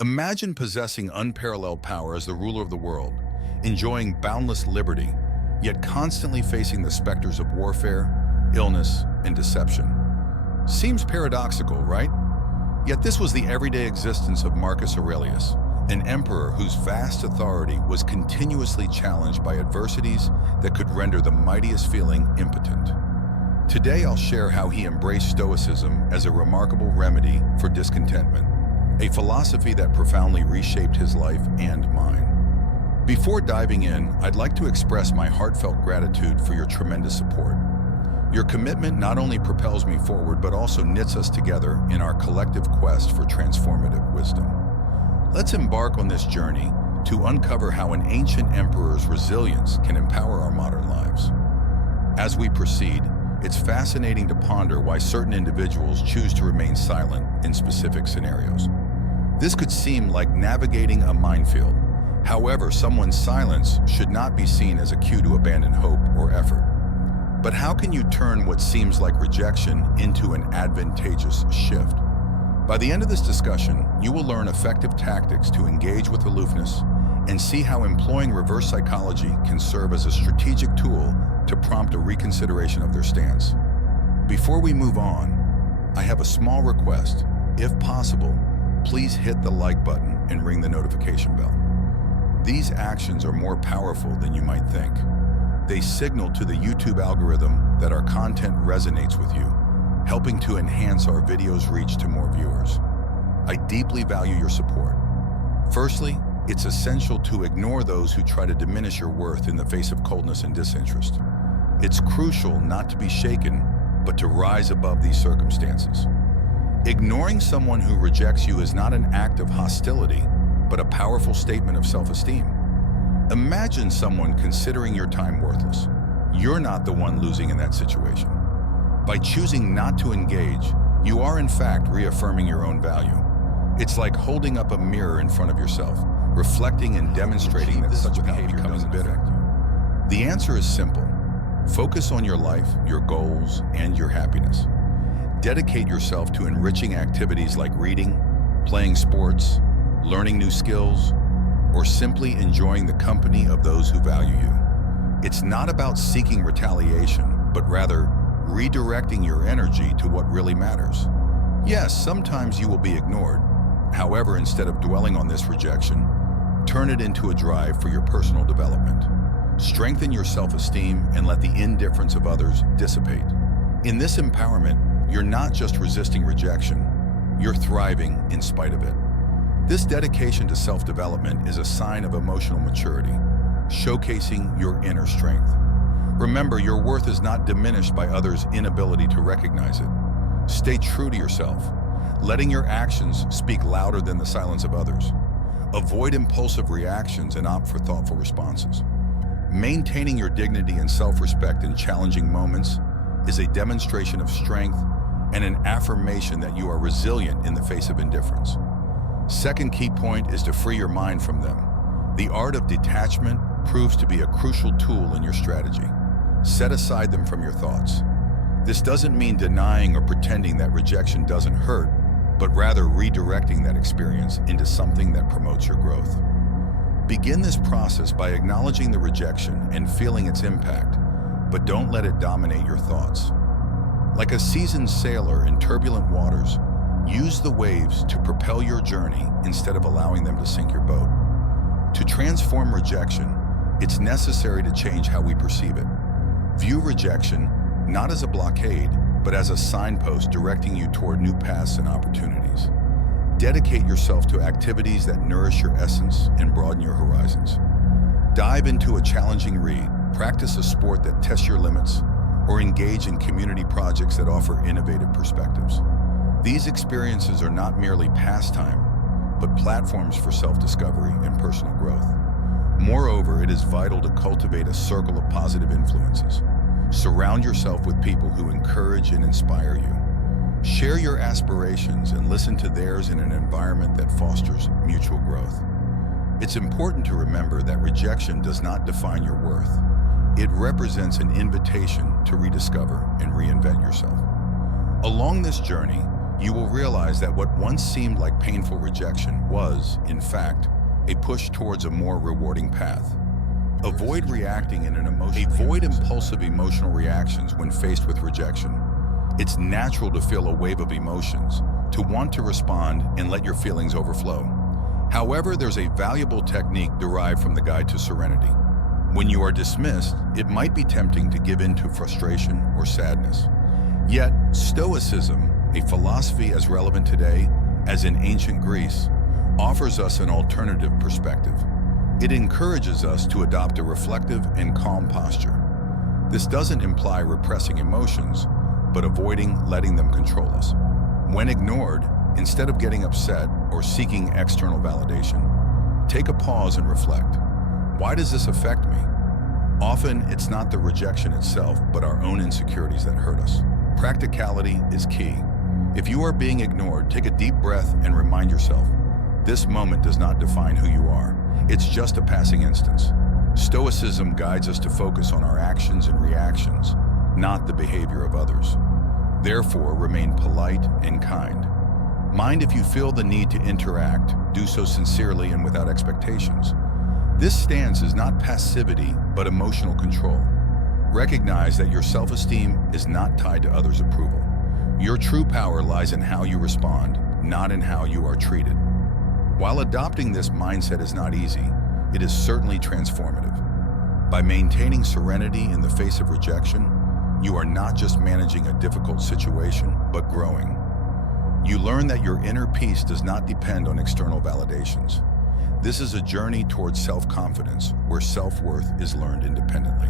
Imagine possessing unparalleled power as the ruler of the world, enjoying boundless liberty, yet constantly facing the specters of warfare, illness, and deception. Seems paradoxical, right? Yet this was the everyday existence of Marcus Aurelius, an emperor whose vast authority was continuously challenged by adversities that could render the mightiest feeling impotent. Today I'll share how he embraced Stoicism as a remarkable remedy for discontentment, a philosophy that profoundly reshaped his life and mine. Before diving in, I'd like to express my heartfelt gratitude for your tremendous support. Your commitment not only propels me forward, but also knits us together in our collective quest for transformative wisdom. Let's embark on this journey to uncover how an ancient emperor's resilience can empower our modern lives. As we proceed, it's fascinating to ponder why certain individuals choose to remain silent in specific scenarios. This could seem like navigating a minefield. However, someone's silence should not be seen as a cue to abandon hope or effort. But how can you turn what seems like rejection into an advantageous shift? By the end of this discussion, you will learn effective tactics to engage with aloofness and see how employing reverse psychology can serve as a strategic tool to prompt a reconsideration of their stance. Before we move on, I have a small request. If possible, please hit the like button and ring the notification bell. These actions are more powerful than you might think. They signal to the YouTube algorithm that our content resonates with you, helping to enhance our videos' reach to more viewers. I deeply value your support. Firstly, it's essential to ignore those who try to diminish your worth in the face of coldness and disinterest. It's crucial not to be shaken, but to rise above these circumstances. Ignoring someone who rejects you is not an act of hostility, but a powerful statement of self-esteem. Imagine someone considering your time worthless. You're not the one losing in that situation. By choosing not to engage, you are in fact reaffirming your own value. It's like holding up a mirror in front of yourself, reflecting and demonstrating that such behavior doesn't affect you. The answer is simple. Focus on your life, your goals, and your happiness. Dedicate yourself to enriching activities like reading, playing sports, learning new skills, or simply enjoying the company of those who value you. It's not about seeking retaliation, but rather redirecting your energy to what really matters. Yes, sometimes you will be ignored. However, instead of dwelling on this rejection, turn it into a drive for your personal development. Strengthen your self-esteem and let the indifference of others dissipate. In this empowerment, you're not just resisting rejection, you're thriving in spite of it. This dedication to self-development is a sign of emotional maturity, showcasing your inner strength. Remember, your worth is not diminished by others' inability to recognize it. Stay true to yourself, letting your actions speak louder than the silence of others. Avoid impulsive reactions and opt for thoughtful responses. Maintaining your dignity and self-respect in challenging moments is a demonstration of strength and an affirmation that you are resilient in the face of indifference. Second key point is to free your mind from them. The art of detachment proves to be a crucial tool in your strategy. Set aside them from your thoughts. This doesn't mean denying or pretending that rejection doesn't hurt, but rather redirecting that experience into something that promotes your growth. Begin this process by acknowledging the rejection and feeling its impact, but don't let it dominate your thoughts. Like a seasoned sailor in turbulent waters, use the waves to propel your journey instead of allowing them to sink your boat. To transform rejection, it's necessary to change how we perceive it. View rejection not as a blockade, but as a signpost directing you toward new paths and opportunities. Dedicate yourself to activities that nourish your essence and broaden your horizons. Dive into a challenging read, practice a sport that tests your limits, or engage in community projects that offer innovative perspectives. These experiences are not merely pastime, but platforms for self-discovery and personal growth. Moreover, it is vital to cultivate a circle of positive influences. Surround yourself with people who encourage and inspire you. Share your aspirations and listen to theirs in an environment that fosters mutual growth. It's important to remember that rejection does not define your worth. It represents an invitation to rediscover and reinvent yourself. Along this journey, you will realize that what once seemed like painful rejection was, in fact, a push towards a more rewarding path. Avoid impulsive emotional reactions when faced with rejection. It's natural to feel a wave of emotions, to want to respond and let your feelings overflow. However, there's a valuable technique derived from the Guide to Serenity. When you are dismissed, it might be tempting to give in to frustration or sadness. Yet, Stoicism, a philosophy as relevant today as in ancient Greece, offers us an alternative perspective. It encourages us to adopt a reflective and calm posture. This doesn't imply repressing emotions, but avoiding letting them control us. When ignored, instead of getting upset or seeking external validation, take a pause and reflect. Why does this affect me? Often, it's not the rejection itself, but our own insecurities that hurt us. Practicality is key. If you are being ignored, take a deep breath and remind yourself, this moment does not define who you are. It's just a passing instance. Stoicism guides us to focus on our actions and reactions, not the behavior of others. Therefore, remain polite and kind. Mind if you feel the need to interact, do so sincerely and without expectations. This stance is not passivity, but emotional control. Recognize that your self-esteem is not tied to others' approval. Your true power lies in how you respond, not in how you are treated. While adopting this mindset is not easy, it is certainly transformative. By maintaining serenity in the face of rejection, you are not just managing a difficult situation, but growing. You learn that your inner peace does not depend on external validations. This is a journey towards self-confidence, where self-worth is learned independently.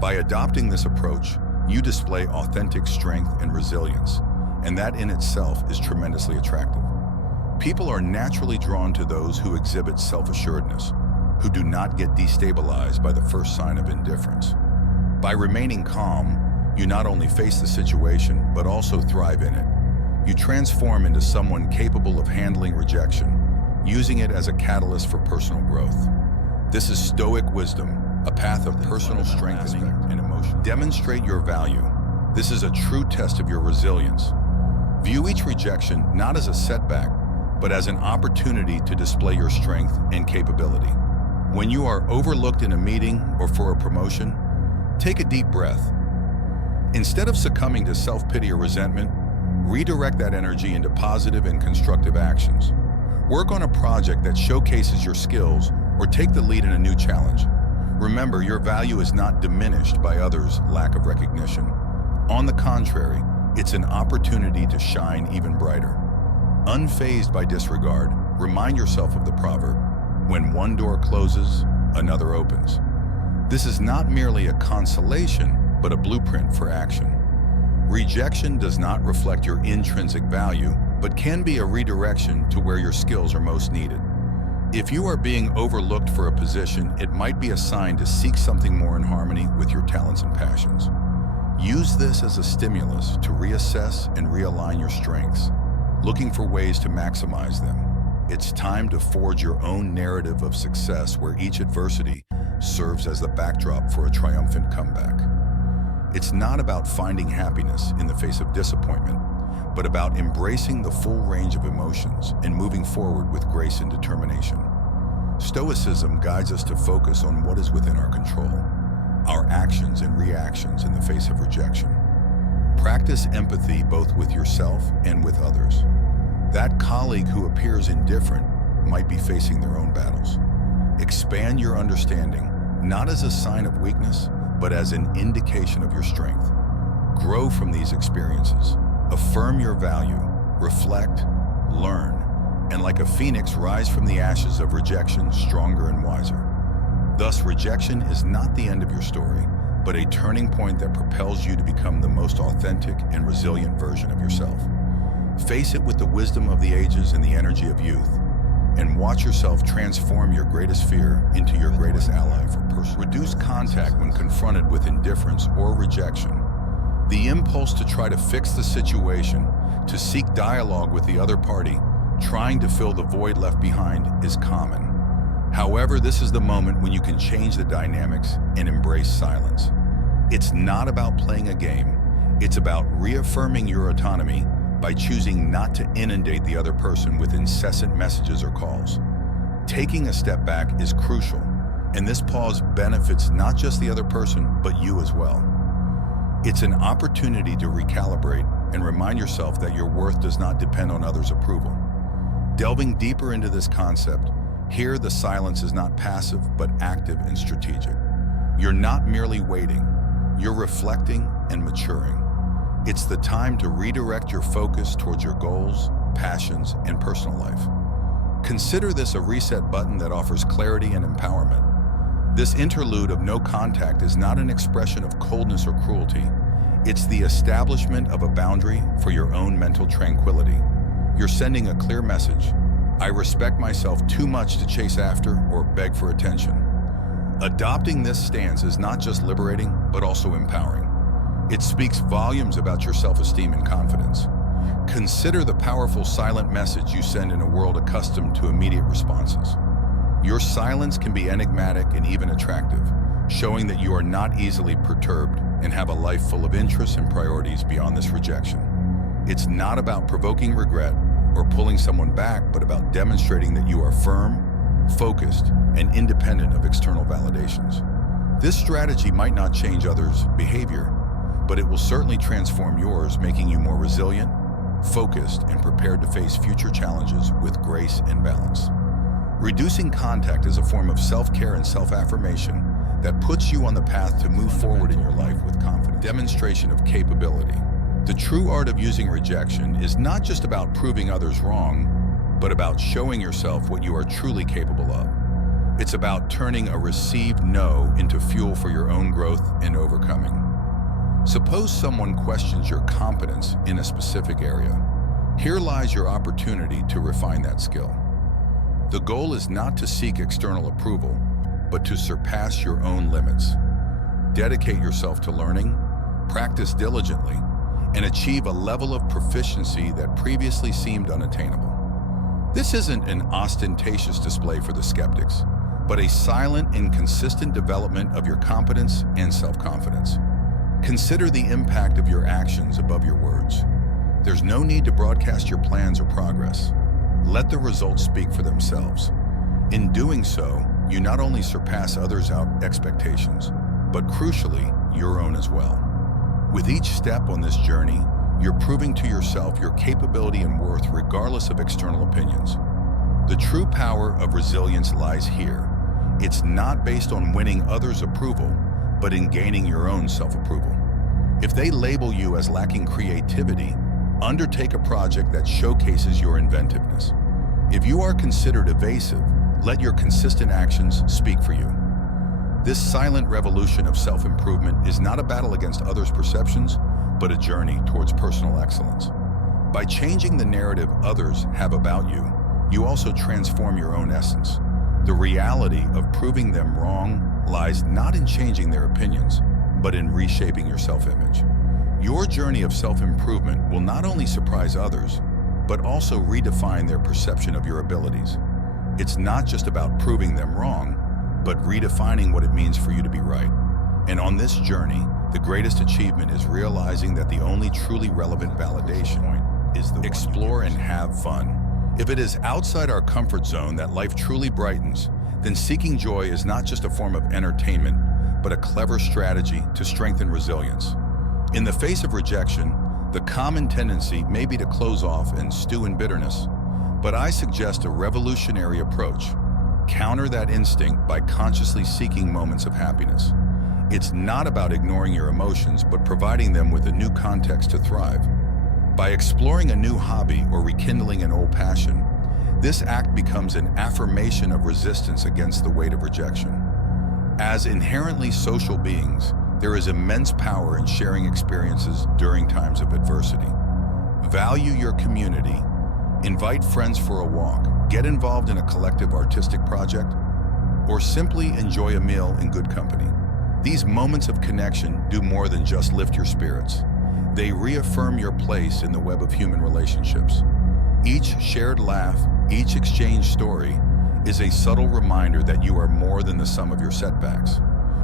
By adopting this approach, you display authentic strength and resilience, and that in itself is tremendously attractive. People are naturally drawn to those who exhibit self-assuredness, who do not get destabilized by the first sign of indifference. By remaining calm, you not only face the situation, but also thrive in it. You transform into someone capable of handling rejection, using it as a catalyst for personal growth. This is Stoic wisdom, a path of personal strengthening and emotion. Demonstrate your value. This is a true test of your resilience. View each rejection not as a setback, but as an opportunity to display your strength and capability. When you are overlooked in a meeting or for a promotion, take a deep breath. Instead of succumbing to self-pity or resentment, redirect that energy into positive and constructive actions. Work on a project that showcases your skills or take the lead in a new challenge. Remember, your value is not diminished by others' lack of recognition. On the contrary, it's an opportunity to shine even brighter. Unfazed by disregard, remind yourself of the proverb, when one door closes, another opens. This is not merely a consolation, but a blueprint for action. Rejection does not reflect your intrinsic value, but can be a redirection to where your skills are most needed. If you are being overlooked for a position, it might be a sign to seek something more in harmony with your talents and passions. Use this as a stimulus to reassess and realign your strengths, looking for ways to maximize them. It's time to forge your own narrative of success where each adversity serves as the backdrop for a triumphant comeback. It's not about finding happiness in the face of disappointment, but about embracing the full range of emotions and moving forward with grace and determination. Stoicism guides us to focus on what is within our control, our actions and reactions in the face of rejection. Practice empathy both with yourself and with others. That colleague who appears indifferent might be facing their own battles. Expand your understanding, not as a sign of weakness, but as an indication of your strength. Grow from these experiences. Affirm your value, reflect, learn, and like a phoenix, rise from the ashes of rejection stronger and wiser. Thus, rejection is not the end of your story, but a turning point that propels you to become the most authentic and resilient version of yourself. Face it with the wisdom of the ages and the energy of youth, and watch yourself transform your greatest fear into your greatest ally for personal. Reduce contact when confronted with indifference or rejection. The impulse to try to fix the situation, to seek dialogue with the other party, trying to fill the void left behind, is common. However, this is the moment when you can change the dynamics and embrace silence. It's not about playing a game. It's about reaffirming your autonomy, by choosing not to inundate the other person with incessant messages or calls. Taking a step back is crucial, and this pause benefits not just the other person, but you as well. It's an opportunity to recalibrate and remind yourself that your worth does not depend on others' approval. Delving deeper into this concept, here the silence is not passive, but active and strategic. You're not merely waiting, you're reflecting and maturing. It's the time to redirect your focus towards your goals, passions, and personal life. Consider this a reset button that offers clarity and empowerment. This interlude of no contact is not an expression of coldness or cruelty. It's the establishment of a boundary for your own mental tranquility. You're sending a clear message. I respect myself too much to chase after or beg for attention. Adopting this stance is not just liberating, but also empowering. It speaks volumes about your self-esteem and confidence. Consider the powerful silent message you send in a world accustomed to immediate responses. Your silence can be enigmatic and even attractive, showing that you are not easily perturbed and have a life full of interests and priorities beyond this rejection. It's not about provoking regret or pulling someone back, but about demonstrating that you are firm, focused, and independent of external validations. This strategy might not change others' behavior, but it will certainly transform yours, making you more resilient, focused, and prepared to face future challenges with grace and balance. Reducing contact is a form of self-care and self-affirmation that puts you on the path to move forward in your life with confidence. Demonstration of capability. The true art of using rejection is not just about proving others wrong, but about showing yourself what you are truly capable of. It's about turning a received no into fuel for your own growth and overcoming. Suppose someone questions your competence in a specific area. Here lies your opportunity to refine that skill. The goal is not to seek external approval, but to surpass your own limits. Dedicate yourself to learning, practice diligently, and achieve a level of proficiency that previously seemed unattainable. This isn't an ostentatious display for the skeptics, but a silent and consistent development of your competence and self-confidence. Consider the impact of your actions above your words. There's no need to broadcast your plans or progress. Let the results speak for themselves. In doing so, you not only surpass others' expectations, but crucially, your own as well. With each step on this journey, you're proving to yourself your capability and worth regardless of external opinions. The true power of resilience lies here. It's not based on winning others' approval, but in gaining your own self-approval. If they label you as lacking creativity, undertake a project that showcases your inventiveness. If you are considered evasive, let your consistent actions speak for you. This silent revolution of self-improvement is not a battle against others' perceptions, but a journey towards personal excellence. By changing the narrative others have about you, you also transform your own essence. The reality of proving them wrong lies not in changing their opinions, but in reshaping your self-image. Your journey of self-improvement will not only surprise others, but also redefine their perception of your abilities. It's not just about proving them wrong, but redefining what it means for you to be right. And on this journey, the greatest achievement is realizing that the only truly relevant validation is the explore and have fun. If it is outside our comfort zone that life truly brightens, then seeking joy is not just a form of entertainment, but a clever strategy to strengthen resilience. In the face of rejection, the common tendency may be to close off and stew in bitterness, but I suggest a revolutionary approach. Counter that instinct by consciously seeking moments of happiness. It's not about ignoring your emotions, but providing them with a new context to thrive. By exploring a new hobby or rekindling an old passion, this act becomes an affirmation of resistance against the weight of rejection. As inherently social beings, there is immense power in sharing experiences during times of adversity. Value your community, invite friends for a walk, get involved in a collective artistic project, or simply enjoy a meal in good company. These moments of connection do more than just lift your spirits. They reaffirm your place in the web of human relationships. Each shared laugh, each exchanged story, is a subtle reminder that you are more than the sum of your setbacks.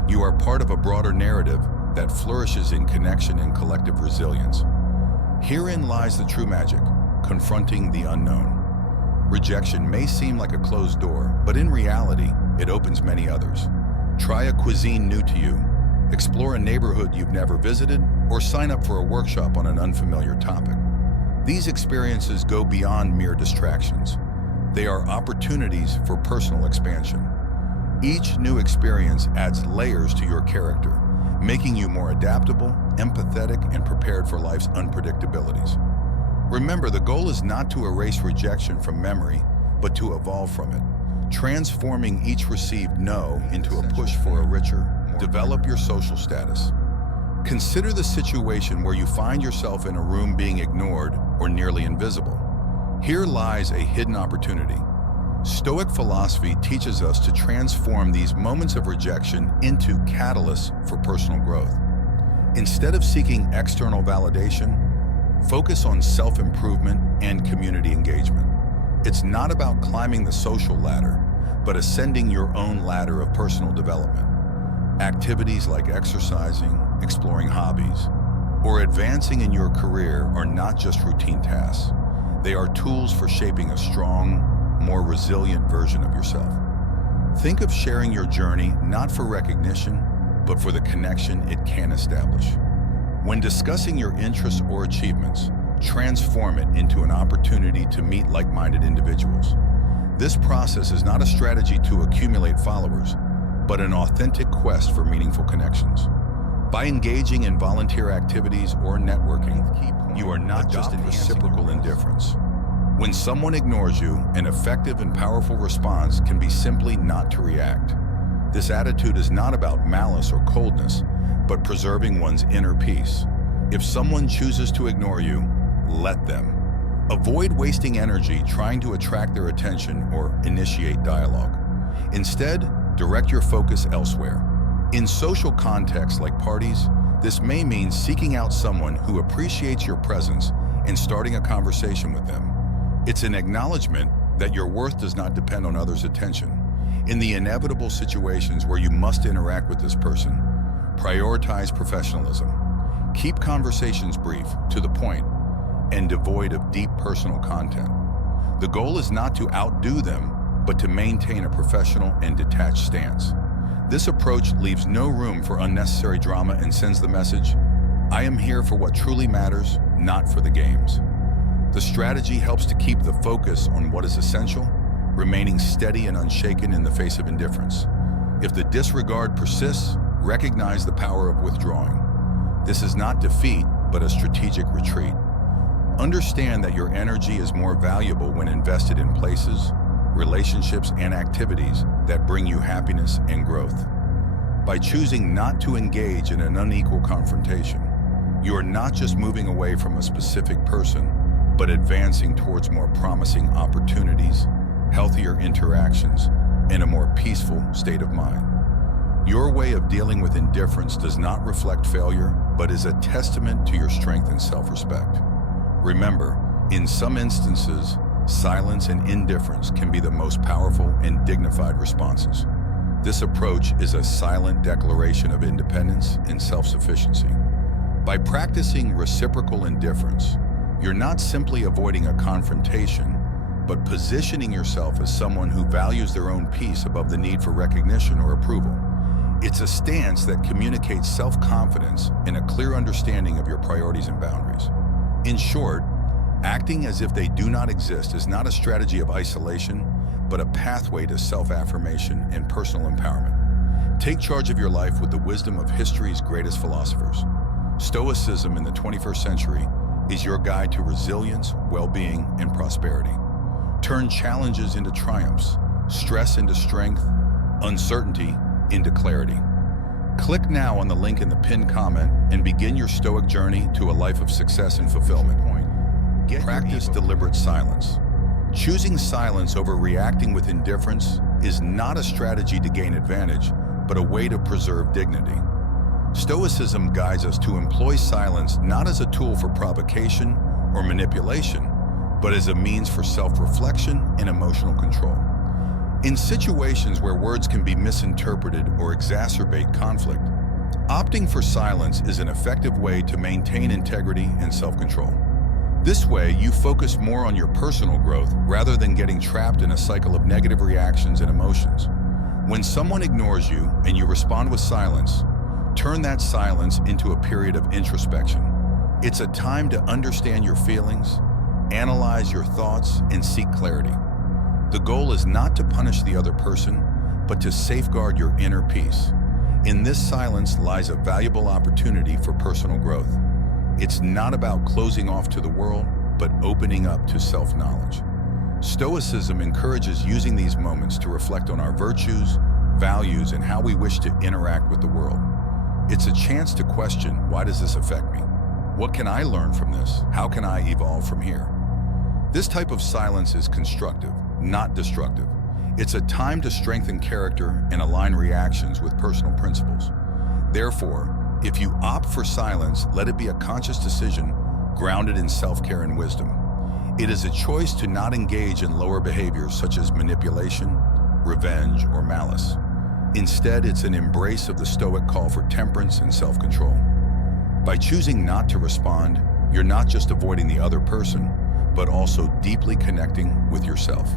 You are part of a broader narrative that flourishes in connection and collective resilience. Herein lies the true magic, confronting the unknown. Rejection may seem like a closed door, but in reality, it opens many others. Try a cuisine new to you, explore a neighborhood you've never visited, or sign up for a workshop on an unfamiliar topic. These experiences go beyond mere distractions. They are opportunities for personal expansion. Each new experience adds layers to your character, making you more adaptable, empathetic, and prepared for life's unpredictabilities. Remember, the goal is not to erase rejection from memory, but to evolve from it, transforming each received no into a push for a richer, develop your social status. Consider the situation where you find yourself in a room being ignored or nearly invisible. Here lies a hidden opportunity. Stoic philosophy teaches us to transform these moments of rejection into catalysts for personal growth. Instead of seeking external validation, focus on self-improvement and community engagement. It's not about climbing the social ladder, but ascending your own ladder of personal development. Activities like exercising, exploring hobbies, or advancing in your career are not just routine tasks. They are tools for shaping a strong, more resilient version of yourself. Think of sharing your journey not for recognition, but for the connection it can establish. When discussing your interests or achievements, transform it into an opportunity to meet like-minded individuals. This process is not a strategy to accumulate followers, but an authentic quest for meaningful connections. By engaging in volunteer activities or networking, you are not just in reciprocal indifference. When someone ignores you, an effective and powerful response can be simply not to react. This attitude is not about malice or coldness, but preserving one's inner peace. If someone chooses to ignore you, let them. Avoid wasting energy trying to attract their attention or initiate dialogue. Instead, direct your focus elsewhere. In social contexts like parties, this may mean seeking out someone who appreciates your presence and starting a conversation with them. It's an acknowledgement that your worth does not depend on others' attention. In the inevitable situations where you must interact with this person, prioritize professionalism. Keep conversations brief, to the point, and devoid of deep personal content. The goal is not to outdo them, but to maintain a professional and detached stance. This approach leaves no room for unnecessary drama and sends the message, I am here for what truly matters, not for the games. The strategy helps to keep the focus on what is essential, remaining steady and unshaken in the face of indifference. If the disregard persists, recognize the power of withdrawing. This is not defeat, but a strategic retreat. Understand that your energy is more valuable when invested in places, relationships, and activities that bring you happiness and growth. By choosing not to engage in an unequal confrontation, you are not just moving away from a specific person, but advancing towards more promising opportunities, healthier interactions, and a more peaceful state of mind. Your way of dealing with indifference does not reflect failure, but is a testament to your strength and self-respect. Remember, in some instances, silence and indifference can be the most powerful and dignified responses. This approach is a silent declaration of independence and self-sufficiency. By practicing reciprocal indifference, you're not simply avoiding a confrontation, but positioning yourself as someone who values their own peace above the need for recognition or approval. It's a stance that communicates self-confidence and a clear understanding of your priorities and boundaries. In short, acting as if they do not exist is not a strategy of isolation, but a pathway to self-affirmation and personal empowerment. Take charge of your life with the wisdom of history's greatest philosophers. Stoicism in the 21st century is your guide to resilience, well-being, and prosperity. Turn challenges into triumphs, stress into strength, uncertainty into clarity. Click now on the link in the pinned comment and begin your Stoic journey to a life of success and fulfillment. Practice deliberate silence. Choosing silence over reacting with indifference is not a strategy to gain advantage, but a way to preserve dignity. Stoicism guides us to employ silence not as a tool for provocation or manipulation, but as a means for self-reflection and emotional control. In situations where words can be misinterpreted or exacerbate conflict, opting for silence is an effective way to maintain integrity and self-control. This way, you focus more on your personal growth rather than getting trapped in a cycle of negative reactions and emotions. When someone ignores you and you respond with silence, turn that silence into a period of introspection. It's a time to understand your feelings, analyze your thoughts, and seek clarity. The goal is not to punish the other person, but to safeguard your inner peace. In this silence lies a valuable opportunity for personal growth. It's not about closing off to the world, but opening up to self-knowledge. Stoicism encourages using these moments to reflect on our virtues, values, and how we wish to interact with the world. It's a chance to question, why does this affect me? What can I learn from this? How can I evolve from here? This type of silence is constructive, not destructive. It's a time to strengthen character and align reactions with personal principles. Therefore, if you opt for silence, let it be a conscious decision grounded in self-care and wisdom. It is a choice to not engage in lower behaviors such as manipulation, revenge, or malice. Instead, it's an embrace of the Stoic call for temperance and self-control. By choosing not to respond, you're not just avoiding the other person, but also deeply connecting with yourself.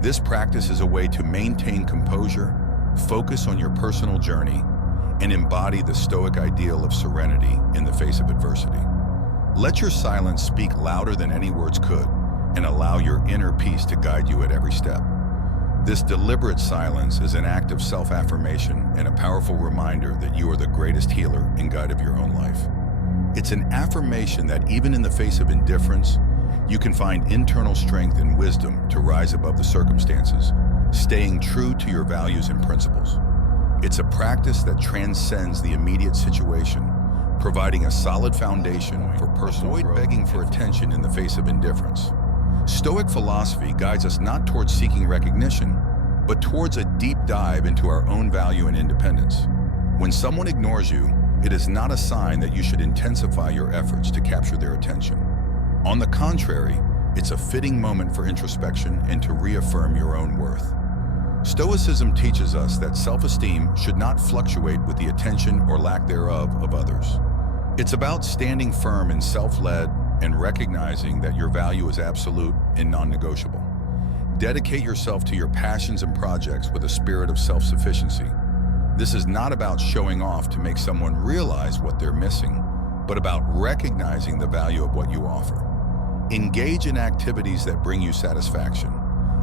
This practice is a way to maintain composure, focus on your personal journey, and embody the Stoic ideal of serenity in the face of adversity. Let your silence speak louder than any words could, and allow your inner peace to guide you at every step. This deliberate silence is an act of self-affirmation and a powerful reminder that you are the greatest healer and guide of your own life. It's an affirmation that even in the face of indifference, you can find internal strength and wisdom to rise above the circumstances, staying true to your values and principles. It's a practice that transcends the immediate situation, providing a solid foundation for personal growth. Avoid begging for attention in the face of indifference. Stoic philosophy guides us not towards seeking recognition, but towards a deep dive into our own value and independence. When someone ignores you, it is not a sign that you should intensify your efforts to capture their attention. On the contrary, it's a fitting moment for introspection and to reaffirm your own worth. Stoicism teaches us that self-esteem should not fluctuate with the attention or lack thereof of others. It's about standing firm and self-led and recognizing that your value is absolute and non-negotiable. Dedicate yourself to your passions and projects with a spirit of self-sufficiency. This is not about showing off to make someone realize what they're missing, but about recognizing the value of what you offer. Engage in activities that bring you satisfaction.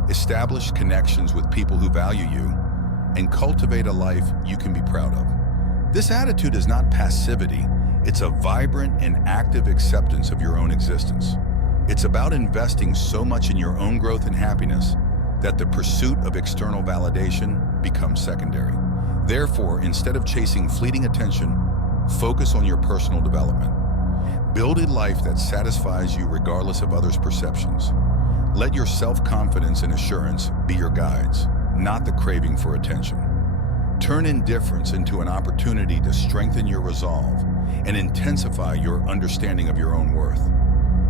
Establish connections with people who value you, and cultivate a life you can be proud of. This attitude is not passivity, it's a vibrant and active acceptance of your own existence. It's about investing so much in your own growth and happiness that the pursuit of external validation becomes secondary. Therefore, instead of chasing fleeting attention, focus on your personal development. Build a life that satisfies you regardless of others' perceptions. Let your self-confidence and assurance be your guides, not the craving for attention. Turn indifference into an opportunity to strengthen your resolve and intensify your understanding of your own worth.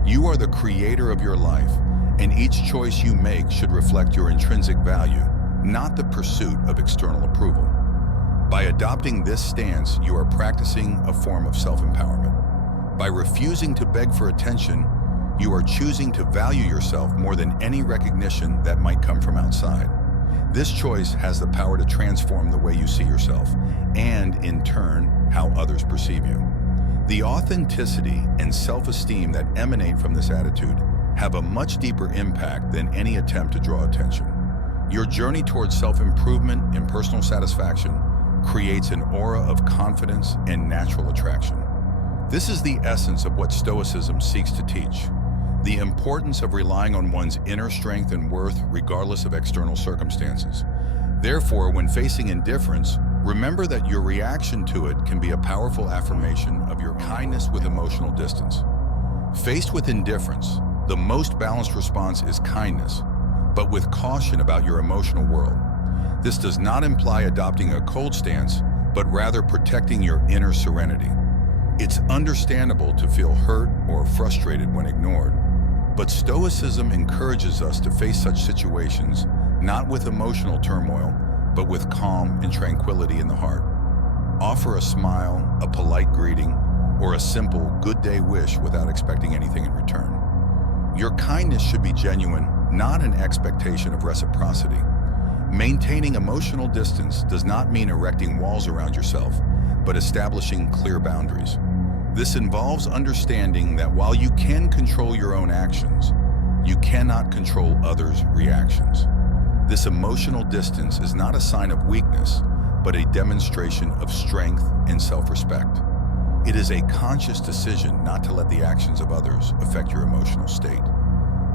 You are the creator of your life, and each choice you make should reflect your intrinsic value, not the pursuit of external approval. By adopting this stance, you are practicing a form of self-empowerment. By refusing to beg for attention, you are choosing to value yourself more than any recognition that might come from outside. This choice has the power to transform the way you see yourself and, in turn, how others perceive you. The authenticity and self-esteem that emanate from this attitude have a much deeper impact than any attempt to draw attention. Your journey towards self-improvement and personal satisfaction creates an aura of confidence and natural attraction. This is the essence of what Stoicism seeks to teach: the importance of relying on one's inner strength and worth regardless of external circumstances. Therefore, when facing indifference, remember that your reaction to it can be a powerful affirmation of your kindness with emotional distance. Faced with indifference, the most balanced response is kindness, but with caution about your emotional world. This does not imply adopting a cold stance, but rather protecting your inner serenity. It's understandable to feel hurt or frustrated when ignored, but Stoicism encourages us to face such situations not with emotional turmoil, but with calm and tranquility in the heart. Offer a smile, a polite greeting, or a simple good day wish without expecting anything in return. Your kindness should be genuine, not an expectation of reciprocity. Maintaining emotional distance does not mean erecting walls around yourself, but establishing clear boundaries. This involves understanding that while you can control your own actions, you cannot control others' reactions. This emotional distance is not a sign of weakness, but a demonstration of strength and self-respect. It is a conscious decision not to let the actions of others affect your emotional state.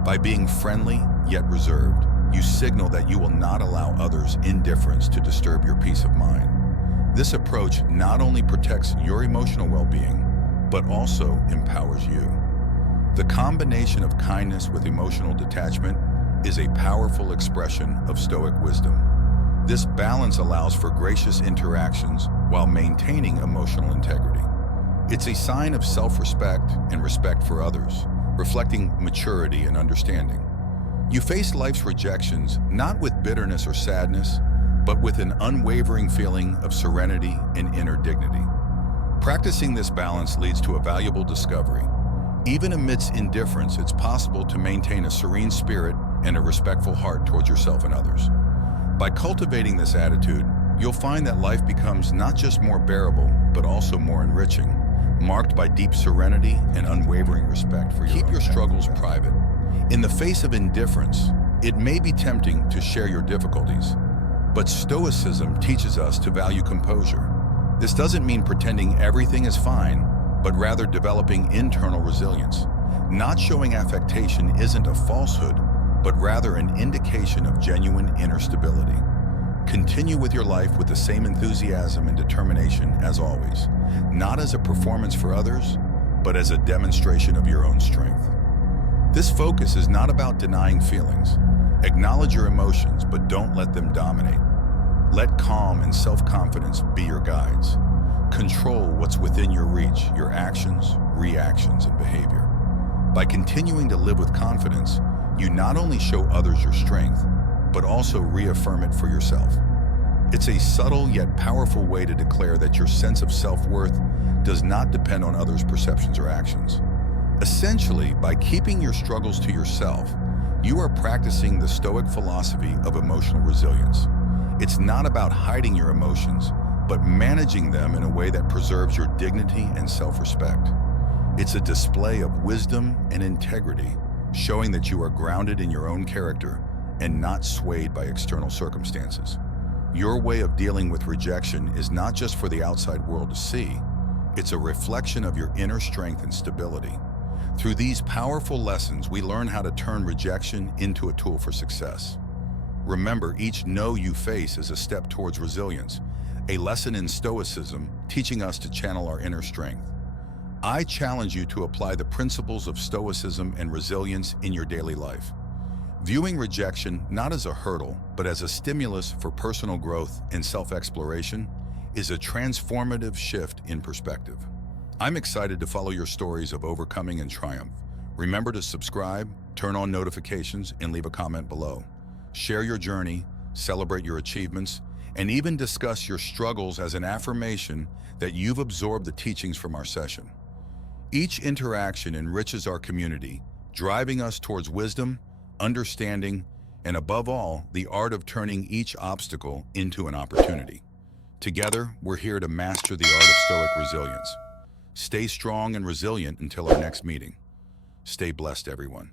By being friendly yet reserved, you signal that you will not allow others' indifference to disturb your peace of mind. This approach not only protects your emotional well-being, but also empowers you. The combination of kindness with emotional detachment is a powerful expression of Stoic wisdom. This balance allows for gracious interactions while maintaining emotional integrity. It's a sign of self-respect and respect for others, reflecting maturity and understanding. You face life's rejections not with bitterness or sadness, but with an unwavering feeling of serenity and inner dignity. Practicing this balance leads to a valuable discovery. Even amidst indifference, it's possible to maintain a serene spirit and a respectful heart towards yourself and others. By cultivating this attitude, you'll find that life becomes not just more bearable, but also more enriching, marked by deep serenity and unwavering respect for your own. Keep your struggles private. In the face of indifference, it may be tempting to share your difficulties, but Stoicism teaches us to value composure. This doesn't mean pretending everything is fine, but rather developing internal resilience. Not showing affectation isn't a falsehood, but rather an indication of genuine inner stability. Continue with your life with the same enthusiasm and determination as always, not as a performance for others, but as a demonstration of your own strength. This focus is not about denying feelings. Acknowledge your emotions, but don't let them dominate. Let calm and self-confidence be your guides. Control what's within your reach, your actions, reactions, and behavior. By continuing to live with confidence, you not only show others your strength, but also reaffirm it for yourself. It's a subtle yet powerful way to declare that your sense of self-worth does not depend on others' perceptions or actions. Essentially, by keeping your struggles to yourself, you are practicing the Stoic philosophy of emotional resilience. It's not about hiding your emotions, but managing them in a way that preserves your dignity and self-respect. It's a display of wisdom and integrity, showing that you are grounded in your own character and not swayed by external circumstances. Your way of dealing with rejection is not just for the outside world to see, it's a reflection of your inner strength and stability. Through these powerful lessons, we learn how to turn rejection into a tool for success. Remember, each no you face is a step towards resilience, a lesson in Stoicism teaching us to channel our inner strength. I challenge you to apply the principles of Stoicism and resilience in your daily life. Viewing rejection not as a hurdle, but as a stimulus for personal growth and self-exploration is a transformative shift in perspective. I'm excited to follow your stories of overcoming and triumph. Remember to subscribe, turn on notifications, and leave a comment below. Share your journey, celebrate your achievements, and even discuss your struggles as an affirmation that you've absorbed the teachings from our session. Each interaction enriches our community, driving us towards wisdom, understanding, and above all, the art of turning each obstacle into an opportunity. Together, we're here to master the art of Stoic resilience. Stay strong and resilient until our next meeting. Stay blessed, everyone.